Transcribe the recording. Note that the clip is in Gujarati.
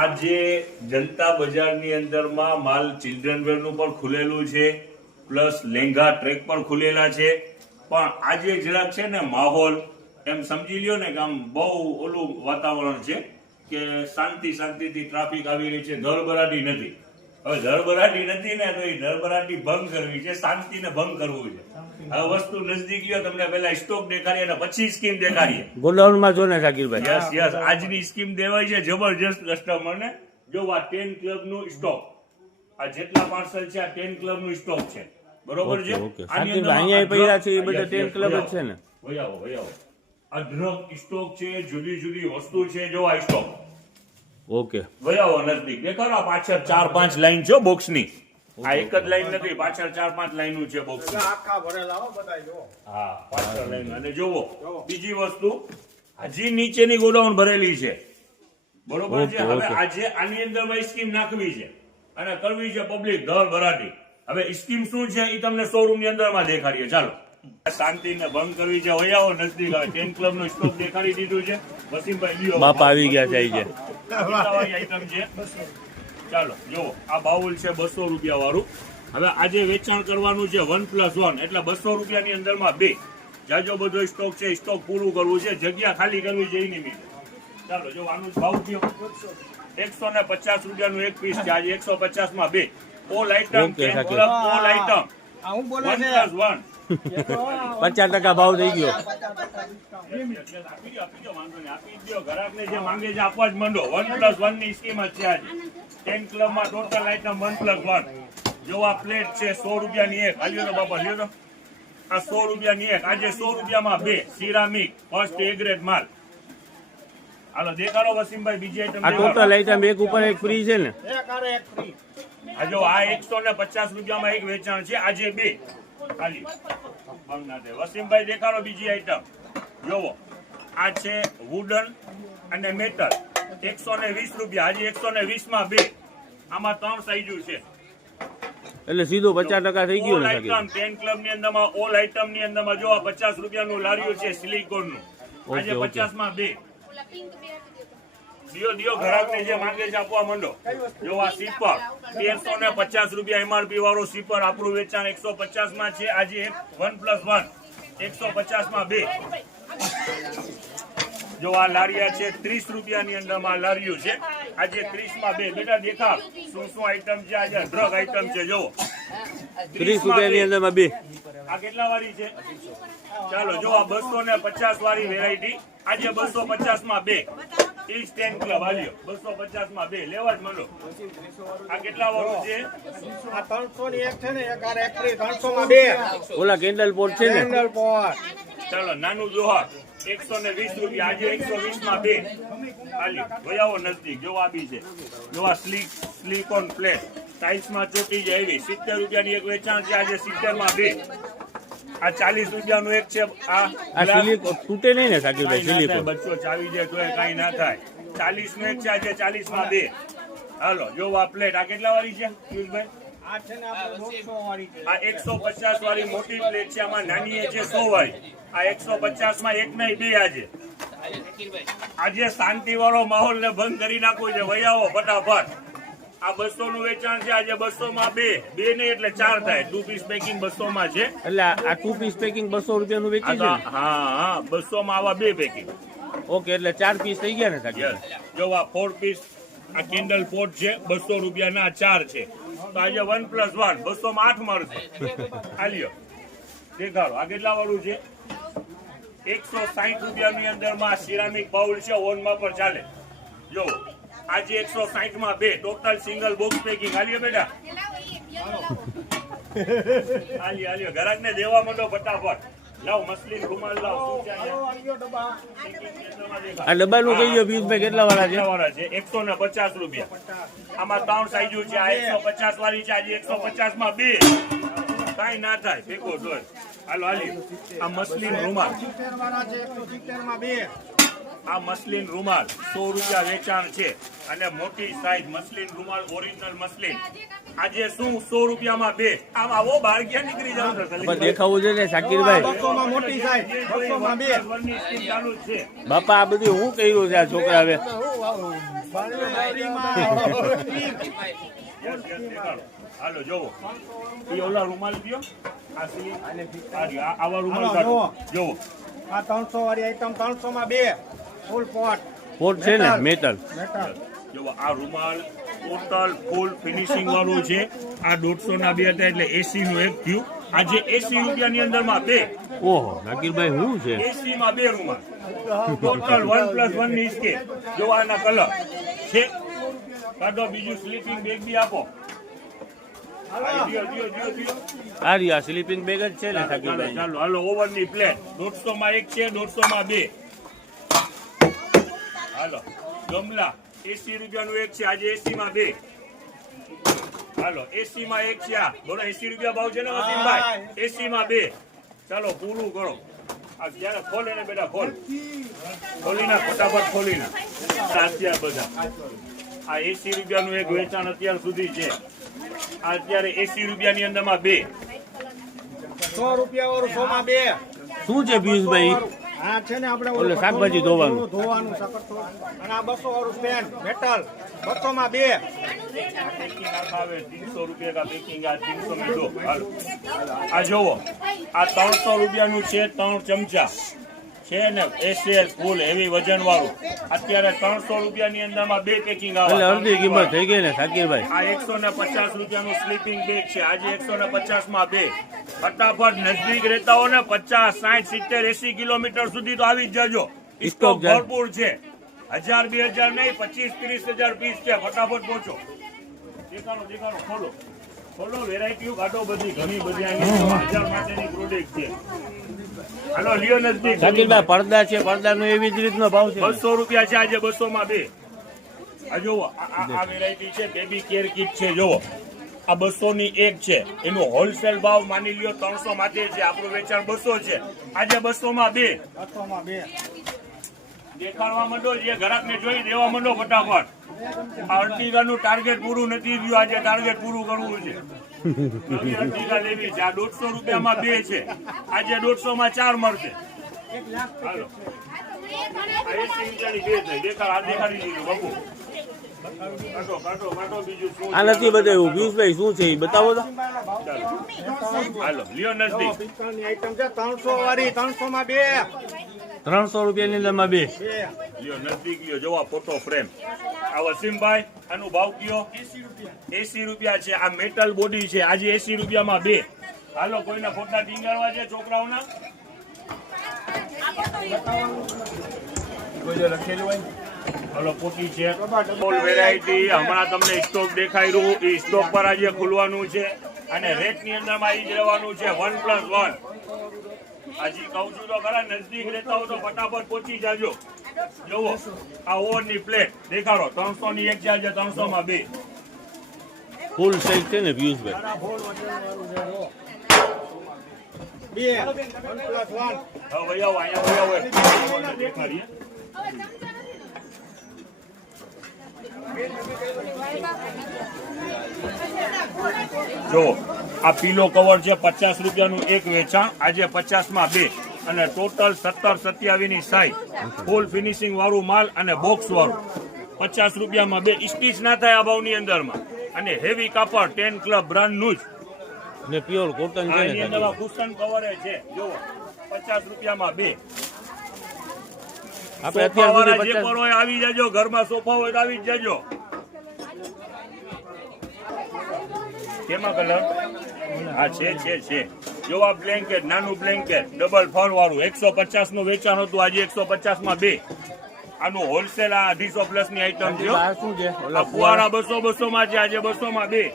આજે જનતા બજારની અંદરમાં માલ ચિલ્ડ્રન વેરનું પણ ખુલેલું છે, પ્લસ લેંઘા ટ્રેક પણ ખુલેલા છે. પણ આજે જરાક છે ને માહોલ એમ સમજી લ્યો ને કે આમ બહુ ઓલું વાતાવરણ છે કે શાંતિથી ટ્રાફિક આવી રહી છે, ધડબડાટી નથી. હવે ધડબડાટી નથી ને તો એ ધડબડાટી ભંગ કરવી છે, શાંતિને ભંગ કરવું છે. હવે વસ્તુ નજદીક લ્યો, તમને પેલા સ્ટોક દેખાડીએ અને પછી સ્કીમ દેખાડીએ. ગોડાઉનમાં જો ને શાકીરભાઈ. યસ આજની સ્કીમ દેવાય છે જબરજસ્ત કસ્ટમરને. જો આ 10 ક્લબ નું સ્ટોક, આ જેટલા પાર્સલ છે આ 10 ક્લબ નું સ્ટોક છે, બરોબર છે. અહીંયા પડ્યા છે એ બધા 10 ક્લબ જ છે ને. વયાવો આ ડ્રગ સ્ટોક છે, જુદી વસ્તુ છે. જો આ સ્ટોક ઓકે વયાવો નજદીક દેખાડો. આ પાછળ 4-5 લાઈન છે બોક્સ ની, આ એક જ લાઈન નથી, પાછળ 4-5 લાઈનો છે બોક્સ. આખા ભરેલા હો બધા જો. હા, પાછળ લાઈન. અને જોવો બીજી વસ્તુ, હજી નીચેની ગોડાઉન ભરેલી છે, બરોબર છે. હવે આજે આની અંદર સ્કીમ નાખવી છે અને કરવી છે પબ્લિક ધર ભરાટી. હવે સ્કીમ શું છે એ તમને શોરૂમ ની અંદર માં દેખાડીએ. ચાલો, શાંતિને ભંગ કરવી છે. વયાવો નજદીક. હવે 10 ક્લબ નું સ્ટોક દેખાડી દીધું છે. વસીમભાઈ બાપા આવી ગયા છે. આઈટમ છે. ચાલો જો આ બાઉલ છે 200 રૂપિયા વાળું. હવે આજે વેચાણ કરવાનું છે 1+1, એટલે 200 રૂપિયાની અંદરમાં 2. જાજો બધો સ્ટોક છે, સ્ટોક પૂરું કરવું છે, જગ્યા ખાલી કરવી છે એની મીટર. ચાલો જો આનું ભાવ કયો? 150 રૂપિયાનું એક પીસ છે. આજે 150 માં 2. ઓલ આઈટમ, ઓલ આઈટમ હું બોલે છે 1+1. 50% ભાવ થઈ ગયો. આપી દો, ગ્રાહકને જે માંગે છે આપવા જ માંડો. 1+1 ની સ્કીમ જ છે આજે 10 ક્લબ માં. Total item 1+1. જો આ પ્લેટ છે 100 રૂપિયાની એક. હાલ્યો તો બાપા, લ્યો તો. આ 100 રૂપિયાની એક. આજે 100 રૂપિયામાં 2 સિરામિક ફર્સ્ટ એ ગ્રેડ માલ. હાલો દેખાડો વસીમભાઈ બીજી આઈટમ. આ ટોટલ આઈટમ એક ઉપર એક ફ્રી છે ને. એક આરે એક ફ્રી. આ જો આ 150 રૂપિયામાં એક વેચાણ છે, આજે 2 ખાલી. વસીમભાઈ દેખાડો બીજી આઈટમ. જોવો આ છે વુડન અને મેટલ, 120 રૂપિયા. આજે 120 માં 2. આમાં 3 સાઈઝો છે, એટલે સીધો 50% થઈ ગયો ઓલ ને. આઈટમ 10 ક્લબ ની અંદરમાં. ઓલ આઈટમ ની અંદરમાં જો આ 50 રૂપિયાનું લાર્યું છે સિલિકોન નું. આજે 50 માં 2. દિયો ગ્રાહકને જે માંગે છે આપવા માંડો. જો આ સીપર 1350 રૂપિયા એમઆરપી વાળો સીપર, આપણું વેચાણ 150 માં છે. આજે 1+1 150 માં 2. જો આ લારિયા છે 30 રૂપિયાની અંદરમાં લાર્યું છે. આજે 30 માં 2. બેટા દેખાડ શું આઈટમ છે. આજે ડ્રગ આઈટમ છે. જો 30 રૂપિયાની અંદરમાં 2. આ કેટલા વાળી છે? ચાલો જો આ 250 વાળી વેરાયટી. આજે 250 માં 2. ઈસ્ટ 10 ક્લબ આલ્યો 250 માં 2. લેવા જ માંડો. આ કેટલા વાળું છે? આ 300 ની એક છે ને, એક આરે એક ફ્રી. 300 માં 2. ઓલા કેન્ડલ પોટ છે ને. Candle pot. ચાલો નાનું જોહર 120 રૂપિયા. આજે 120 માં 2 આલ્યો. વયાવો નજદીક. જો આ બી છે. જો આ સિલિકોન પ્લેટ ટાઇલ્સ માં ચોટી જાય એવી 70 રૂપિયાની એક વેચાણ છે. આજે 70 માં 2. આ 40 રૂપિયાનું એક છે. આ સિલિકોન તૂટે નહીં ને શાકીરભાઈ? સિલિકોન બચ્ચો ચાવી જાય તો કઈ ના થાય. 40 નું એક છે. આજે 40 માં 2. હાલો જો આ પ્લેટ. આ કેટલા વાળી છે પિયુષભાઈ? આ છે ને આપણે 200 વાળી છે. આ 150 વાળી મોટી પ્લેટ છે. આમાં નાની છે 100 વાળી. આ 150 માં એક નહીં 2. આજે શાંતિ વાળો માહોલ ને ભંગ કરી નાખવો છે. વયાવો ફટાફટ. આ 200 નું વેચાણ છે. આજે 200 માં 2 નહીં એટલે 4 થાય. 2 પીસ પેકિંગ 200 માં છે. એટલે આ 2 પીસ પેકિંગ 200 રૂપિયાનું વેચી છે ને? હા 200 માં આવા 2 પેકિંગ. ઓકે, એટલે 4 પીસ થઈ ગયા ને શાકીરભાઈ? જો આ 4 પીસ આ કેન્ડલ પોટ છે 200 રૂપિયાના 4 છે. તો આજે 1+1 200 માં 8 મળશે. આલ્યો દેખાડો. આ કેટલા વાળું છે? 160 રૂપિયાની અંદરમાં સિરામિક બાઉલ છે. ઓનમાં પણ ચાલે. જો આજે 160 માં 2. Total single box packing. આલ્યો બેટા, આલ્યો ગ્રાહક ને દેવા માંડો ફટાફટ. લાવ મસલિન રૂમાલ લાવ. શું છે આ ડબ્બાનું કહી દો પિયુષભાઈ, કેટલા વાળા છે? 150 રૂપિયા. આમાં 3 સાઈઝો છે. આ 150 વાળી છે. આજે 150 માં 2. કઈ ના થાય. ફેંકો જોઈ. હાલો હાલી. આ મસલિન રૂમાલ 70 વાળા છે. 170 માં 2. આ મસલિન રૂમાલ 100 રૂપિયા વેચાણ છે. અને મોટી સાઈઝ મસલિન રૂમાલ ઓરિજિનલ મસલિન. આજે શું 100 રૂપિયામાં 2. આમ આવો બહાર ક્યાં નીકળી જાવ છો? દેખાવું છે ને શાકીરભાઈ? 200 માં મોટી સાઈઝ. 200 માં 2. ચાલુ છે. બાપા આ બધું હું કર્યું છે આ છોકરા? હવે Yes, દેખાડો. હાલો જોવો એ ઓલા રૂમાલ દ્યો આ સી આ રહ્યો. આવા રૂમાલ હાલો, કાઢો જોવો આ 300 વાળી આઈટમ 300 માં 2 ફૂલ પોટ પોટ છે ને મેટલ. મેટલ જોવો આ રૂમાલ ટોટલ ફૂલ ફિનિશિંગ વાળું છે. આ 150 ના 2 હતા એટલે 80 નું એક થયું. આજે 80 રૂપિયાની અંદરમાં 2 ઓહો નાકીરભાઈ શું છે? 80 માં 2 રૂમાલ ટોટલ 1+1 ની સ્કે. જો આના કલર છે કાઢો. બીજું સ્લીપિંગ બેગ બી આપો. દિયો. આ રહ્યા સ્લીપિંગ બેગ જ છે ને ચાલો સાકીરભાઈ. ચાલો હાલો ઓવરની પ્લેટ 150 માં એક છે 150 માં 2. હાલો ગમલા 80 રૂપિયાનું એક છે આજે 80 માં 2. હાલો 80 માં એક છે આ બોલો 80 રૂપિયા ભાવ છે ને વસીમભાઈ 80 માં 2. ચાલો પૂરું કરો. આ જ્યારે ખોલે ને બેટા ખોલી ના ફટાફટ ખોલી ના અત્યારે બધા આ 80 રૂપિયાનું એક વેચાણ અત્યાર સુધી છે. આ અત્યારે 80 રૂપિયાની અંદરમાં 2. 100 રૂપિયા વાળું 100 માં 2 શું છે પિયુષભાઈ? આ છે ને આપણે ઓલે શાકભાજી ધોવાનું. ધોવાનું સકર અને આ 200 વાળું સ્ટેન્ડ મેટલ 200 માં 2 પેકિંગ આવે 300 રૂપિયા કા પેકિંગ આ 300 में 2. હાલો આ જોવો આ 300 રૂપિયાનું છે 3 ચમચા છે ને એસએલ ફૂલ હેવી વજન વાળું. અત્યારે 300 રૂપિયાની અંદરમાં 2 પેકિંગ આવે. એટલે અડધી કિંમત થઈ ગઈ ને સાકીરભાઈ. આ 150 રૂપિયાનું સ્લીપિંગ બેગ છે આજે 150 માં 2. ફટાફટ નજદીક રહેતા હો ને 50 60 70 80 કિલોમીટર સુધી તો આવી જ જજો. સ્ટોક ભરપૂર છે. 1000 2000 નહીં 25 30 હજાર પીસ છે. ફટાફટ પહોંચો. દેખાડો ખોલો વેરાયટીઓ કાઢો. બધી ઘણી બધી આની 1000 માટેની પ્રોડક્ટ છે. હાલો લ્યો નજદીક. સાકીરભાઈ પડદા છે, પડદાનો એવી જ રીતનો ભાવ છે. 200 રૂપિયા છે આજે 200 માં 2. આ જોવો આ વેરાયટી છે બેબી કેર કિટ છે. જોવો આ 200 ની એક છે. એનો હોલસેલ ભાવ માની લ્યો 300 માટે છે. આપણું વેચાણ 200 છે આજે 200 માં 2. 200 માં 2 દેખાડવા માંડો. જે ગ્રાહકને જોઈ દેવા માંડો ફટાફટ. આ અર્ટિગાનું ટાર્ગેટ પૂરું નથી થયું. આજે ટાર્ગેટ પૂરું કરવું છે. નવી અર્ટિગા લેવી છે. આ 150 રૂપિયામાં 2 છે આજે 150 માં 4 મળશે. હાલો આ 80 રૂપિયાની 2 થઈ. દેખાડી દીધું બાપુ. કાઢો બીજું શું આ નથી બતાવ્યું પિયુષભાઈ શું છે એ બતાવો તો. હાલો લ્યો નજદીક. પિત્તળની આઈટમ છે 300 વાળી 300 માં 2 300 રૂપિયાની અંદરમાં 2. લ્યો નજદીક લ્યો. જોવા ફોટો ફ્રેમ. આ વસીમભાઈ આનું ભાવ કયો? 80 રૂપિયા છે. આ મેટલ બોડી છે આજે 80 રૂપિયામાં 2. હાલો કોઈના ફોટા ટીંગાડવા છે છોકરાઓના? હાલો પોટી છે ઓલ વેરાયટી. હમણાં તમને સ્ટોક દેખાઈ એ સ્ટોક પર આજે ખુલવાનું છે અને રેટ ની અંદરમાં ઈ જ રહેવાનું છે 1+1. હજી કહું છું તો ખરા નજદીક રહેતા હો તો ફટાફટ પહોંચી જાજો. જોવો આ ઓવરની પ્લેટ દેખાડો 300 ની એક છે આજે 300 માં 2. ફૂલ સાઈઝ છે ને પિયુષભાઈ. 2 1+1 હવે ભાઈ આવો અહીંયા દેખાડીએ. જો આ પીલો કવર છે 50 રૂપિયાનું એક વેચાણ આજે 50 માં 2 અને ટોટલ 17 27 ની સાઈઝ ફૂલ ફિનિશિંગ વાળું માલ અને બોક્સ વાળું 50 રૂપિયામાં 2. સ્ટીચ ના થાય આ ભાવની અંદરમાં અને હેવી કાપડ 10 ક્લબ બ્રાન્ડ નું જ ને પ્યોર કોટન છે આની ને અંદરમાં કુશન કવર છે. જો 50 રૂપિયામાં 2. આપણે સોફા વાળા અત્યાર જે સુધી પણ હોય આવી જજો. ઘરમાં સોફા હોય તો આવી જ જજો. કેમાં કલર? હા છે. જો આ બ્લેન્કેટ નાનું બ્લેન્કેટ ડબલ ફર વાળું 150 નું વેચાણ હતું આજે 150 માં 2. આનું હોલસેલ આ 250 પ્લસ ની આઈટમ છે. આ શું છે? આ ફુવારા 200 માં છે આજે 200 માં 2.